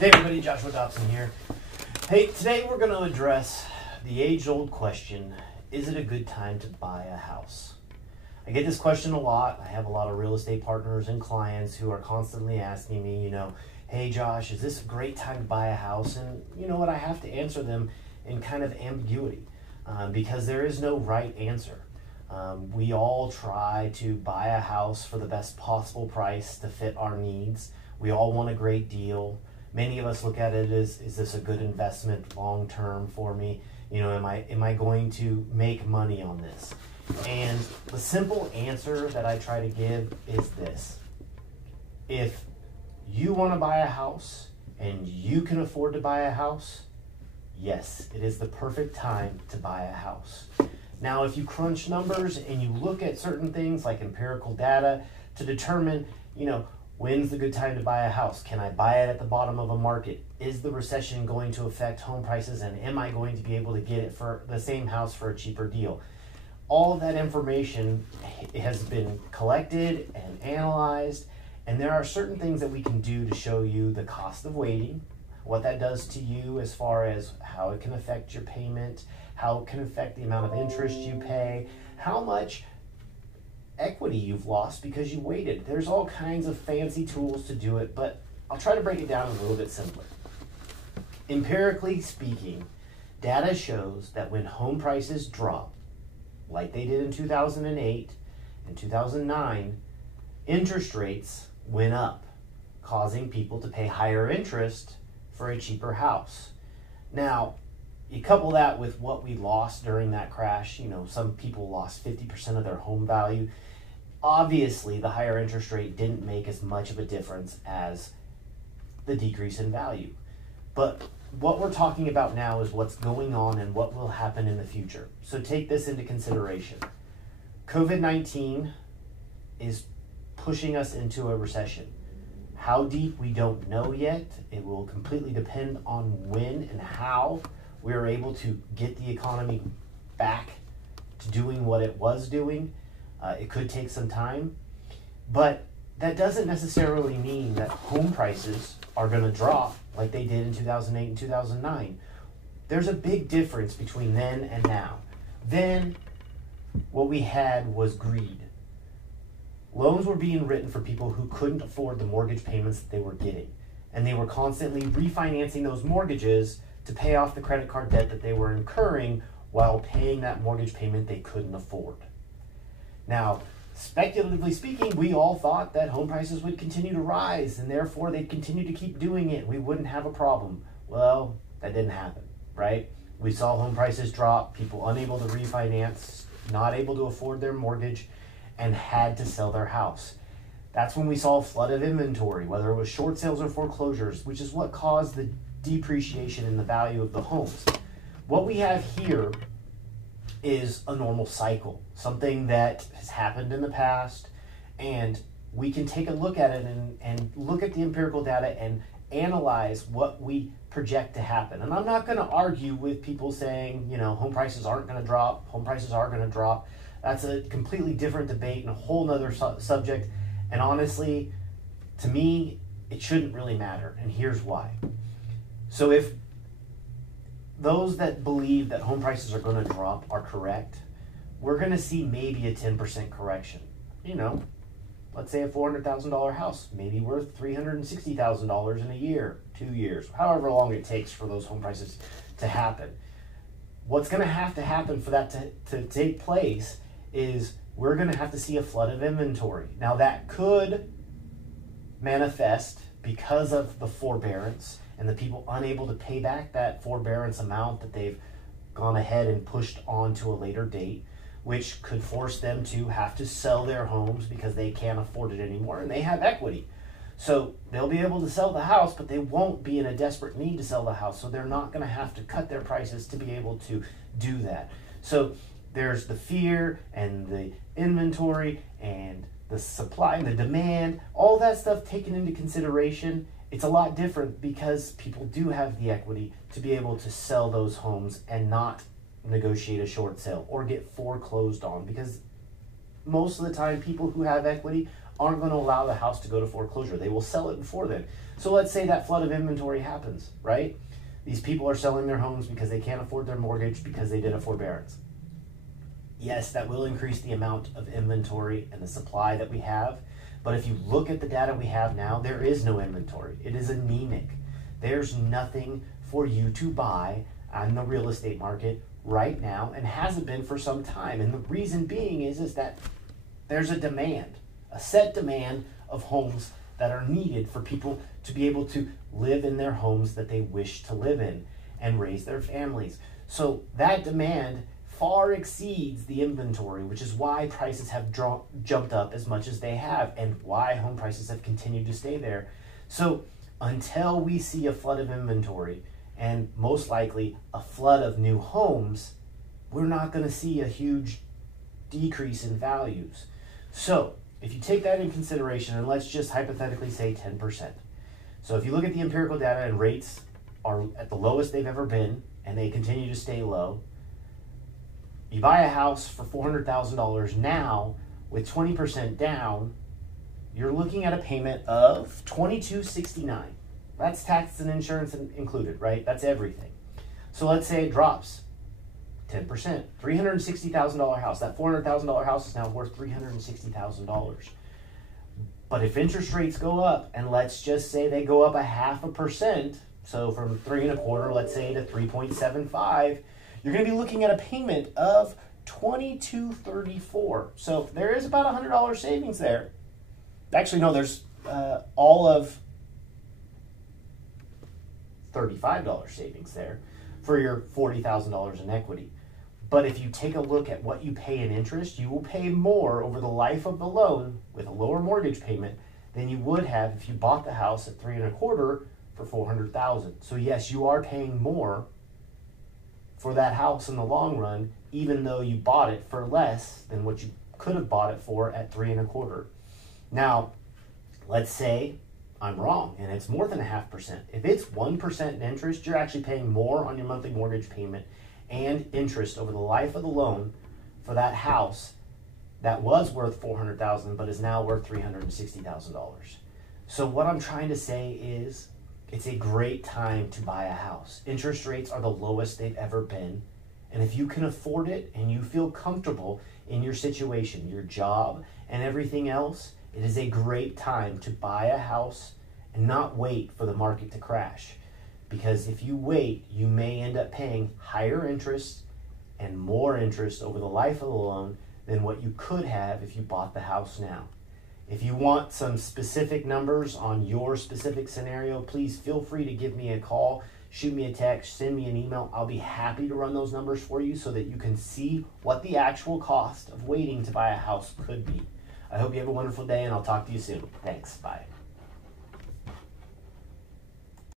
Hey everybody, Joshua Dobson here. Hey, today we're going to address the age-old question, is it a good time to buy a house? I get this question a lot. I have a lot of real estate partners and clients who are constantly asking me, hey Josh, is this a great time to buy a house? And you know what, I have to answer them in kind of ambiguity because there is no right answer. We all try to buy a house for the best possible price to fit our needs. We all want a great deal. Many of us look at it as, is this a good investment long term for me? Am I going to make money on this? And the simple answer that I try to give is this. If you want to buy a house and you can afford to buy a house, yes, it is the perfect time to buy a house. Now, if you crunch numbers and you look at certain things like empirical data to determine, when's the good time to buy a house? Can I buy it at the bottom of a market? Is the recession going to affect home prices, and am I going to be able to get it for the same house for a cheaper deal? All of that information has been collected and analyzed, and there are certain things that we can do to show you the cost of waiting, what that does to you as far as how it can affect your payment, how it can affect the amount of interest you pay, how much equity you've lost because you waited. There's all kinds of fancy tools to do it, but I'll try to break it down a little bit simpler. Empirically speaking, data shows that when home prices drop, like they did in 2008 and 2009, interest rates went up, causing people to pay higher interest for a cheaper house. Now, you couple that with what we lost during that crash, some people lost 50% of their home value. Obviously, the higher interest rate didn't make as much of a difference as the decrease in value. But what we're talking about now is what's going on and what will happen in the future. So take this into consideration. COVID-19 is pushing us into a recession. How deep, we don't know yet. It will completely depend on when and how we're able to get the economy back to doing what it was doing. It could take some time, but that doesn't necessarily mean that home prices are going to drop like they did in 2008 and 2009. There's a big difference between then and now. Then, what we had was greed. Loans were being written for people who couldn't afford the mortgage payments that they were getting, and they were constantly refinancing those mortgages to pay off the credit card debt that they were incurring while paying that mortgage payment they couldn't afford. Now, speculatively speaking, we all thought that home prices would continue to rise and therefore they'd continue to keep doing it. We wouldn't have a problem. Well, that didn't happen, right? We saw home prices drop, people unable to refinance, not able to afford their mortgage, and had to sell their house. That's when we saw a flood of inventory, whether it was short sales or foreclosures, which is what caused the depreciation in the value of the homes. What we have here is a normal cycle, something that has happened in the past, and we can take a look at it and look at the empirical data and analyze what we project to happen. And I'm not going to argue with people saying, home prices aren't going to drop, home prices are going to drop. That's a completely different debate and a whole nother subject. And honestly, to me, it shouldn't really matter. And here's why. So if those that believe that home prices are going to drop are correct, we're going to see maybe a 10% correction. Let's say a $400,000 house, maybe worth $360,000 in a year, 2 years, however long it takes for those home prices to happen. What's going to happen for that to take place is we're going to have to see a flood of inventory. Now that could manifest because of the forbearance and the people unable to pay back that forbearance amount that they've gone ahead and pushed on to a later date, which could force them to have to sell their homes because they can't afford it anymore and they have equity. So they'll be able to sell the house, but they won't be in a desperate need to sell the house. So they're not going to have to cut their prices to be able to do that. So there's the fear and the inventory and the supply and the demand, all that stuff taken into consideration. It's a lot different because people do have the equity to be able to sell those homes and not negotiate a short sale or get foreclosed on, because most of the time people who have equity aren't going to allow the house to go to foreclosure. They will sell it before then. So let's say that flood of inventory happens, right? These people are selling their homes because they can't afford their mortgage because they did a forbearance. Yes, that will increase the amount of inventory and the supply that we have. But if you look at the data we have now, there is no inventory. It is anemic. There's nothing for you to buy on the real estate market right now, and hasn't been for some time. And the reason being is that there's a demand, a set demand of homes that are needed for people to be able to live in their homes that they wish to live in and raise their families. So that demand far exceeds the inventory, which is why prices have jumped up as much as they have and why home prices have continued to stay there. So until we see a flood of inventory and most likely a flood of new homes, we're not going to see a huge decrease in values. So if you take that in consideration, and let's just hypothetically say 10%. So if you look at the empirical data and rates are at the lowest they've ever been and they continue to stay low, you buy a house for $400,000 now with 20% down, you're looking at a payment of $2,269. That's tax and insurance included, right? That's everything. So let's say it drops 10%, $360,000 house. That $400,000 house is now worth $360,000. But if interest rates go up, and let's just say they go up 0.5%, so from 3.25%, let's say, to 3.75, you're going to be looking at a payment of $2,234. So there is about $100 savings there. Actually, no, there's all of $35 savings there for your $40,000 in equity. But if you take a look at what you pay in interest, you will pay more over the life of the loan with a lower mortgage payment than you would have if you bought the house at 3.25% for $400,000. So yes, you are paying more for that house in the long run, even though you bought it for less than what you could have bought it for at 3.25%. Now, let's say I'm wrong and it's more than 0.5%. If it's 1% in interest, you're actually paying more on your monthly mortgage payment and interest over the life of the loan for that house that was worth $400,000 but is now worth $360,000. So what I'm trying to say is it's a great time to buy a house. Interest rates are the lowest they've ever been. And if you can afford it and you feel comfortable in your situation, your job, and everything else, it is a great time to buy a house and not wait for the market to crash. Because if you wait, you may end up paying higher interest and more interest over the life of the loan than what you could have if you bought the house now. If you want some specific numbers on your specific scenario, please feel free to give me a call, shoot me a text, send me an email. I'll be happy to run those numbers for you so that you can see what the actual cost of waiting to buy a house could be. I hope you have a wonderful day, and I'll talk to you soon. Thanks. Bye.